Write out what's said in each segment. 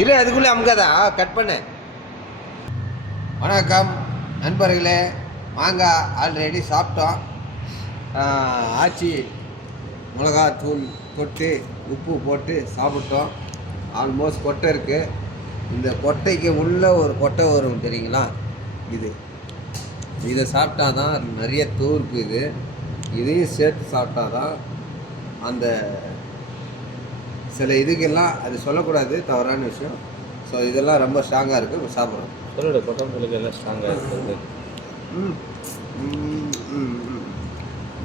இரு அதுக்குள்ளே அமுக்காதான் கட் பண்ண. வணக்கம் நண்பர்களே, மாங்காய் ஆல்ரெடி சாப்பிட்டோம். ஆச்சி மிளகாத்தூள் போட்டு உப்பு போட்டு சாப்பிட்டோம். ஆல்மோஸ்ட் கொட்டை இருக்குது. இந்த கொட்டைக்கு உள்ள ஒரு கொட்டை வரும் தெரியுங்களா? இதை சாப்பிட்டா தான் நிறைய தூர்ப்பு. இதையும் சேர்த்து சாப்பிட்டா தான் அந்த சில இதுக்கெல்லாம் அது சொல்லக்கூடாது, தவறான விஷயம். ஸோ இதெல்லாம் ரொம்ப ஸ்ட்ராங்காக இருக்குது, சாப்பிட்றோம். சொல்லோட கொட்டம்புளுக்கு எல்லாம் ஸ்ட்ராங்காக இருக்குது.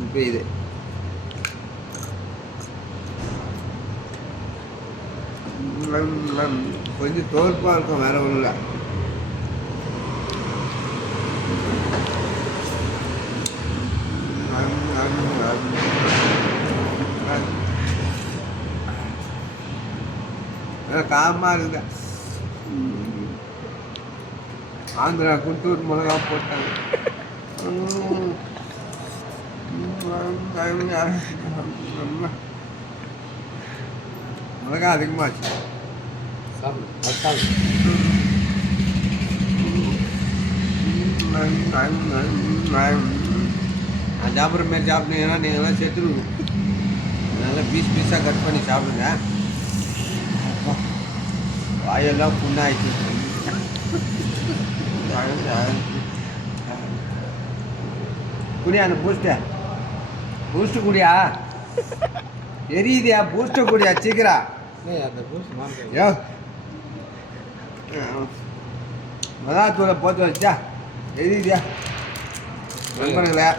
இப்போ இது கொஞ்சம் தோற்பாக இருக்கும், வேற ஒன்றும் இல்லை. காரமாக இருக்குது. ஆந்திரா குண்டூர் மிளகா போட்டாங்க. மிளகா அதிகமாச்சு. நான் சாப்பிட்ற மாரி சாப்பிட்டீங்கன்னா நீங்கள்லாம் செத்துருவீங்க. அதனால் பீஸாக கட் பண்ணி சாப்பிடுங்க. வாயெல்லாம் புண்ணாயிடுச்சு. குடியா அந்த பூஸ்ட்டு குடியா, எரியுதியா? பூஸ்ட்டை குடியா சீக்கிரம். யோ மிளகாத்தூளை போட்டு வச்சா எரியுதியா நண்பர்களே?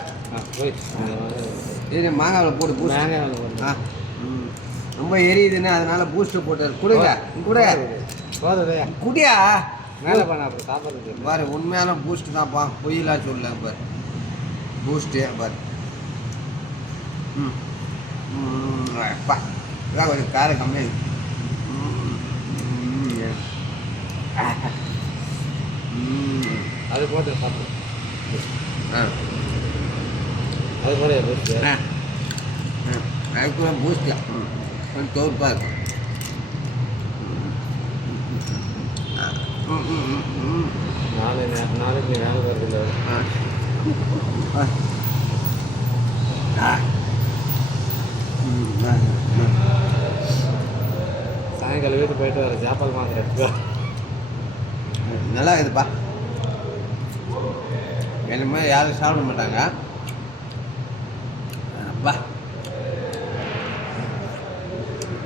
சரி, மாங்காவில் போட்டு பூஸ்ட். ரொம்ப எரியுதுன்னு அதனால பூஸ்ட்டு போட்டு கொடுங்க. குடியா மேலே பண்ண அப்புறம் சாப்பிட்றது பாரு. உண்மையான பூஸ்ட்டு தான்ப்பா, பொய்யெல்லாம் சொல்ல பாரு. பூஸ்ட்டு பாரு. அப்பா இதான் கொஞ்சம் காரம் கம்மியாக. அது போட்டு சாப்பிடு. அது போட பூஸ்ட்டு. அதுக்குள்ள பூஸ்ட்டு கொஞ்சம் தோற்பாக இருக்கும். நாளைக்கு வேலை வருது. சாயங்காலம் வீட்டுக்கு போயிட்டு வர ஜாப்பால் மாத்திரை எடுத்துக்கோ. நல்லா இருக்குதுப்பா. என்னமே யாரும் சாப்பிட மாட்டாங்க. அப்பா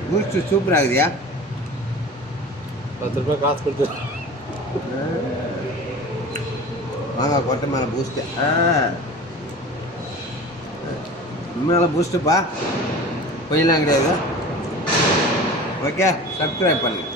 பூஸ்ட்டு சூப்பராக இருக்குதியா? 10 ரூபாய் காசு கொடுத்து மாங்காய் கொட்டை மேலே பூஸ்ட்டு. உண்மையில பூஸ்ட்டுப்பா, பொய்யெல்லாம் கிடையாது. ஓகே, சப்ஸ்கிரைப் பண்ணுங்க.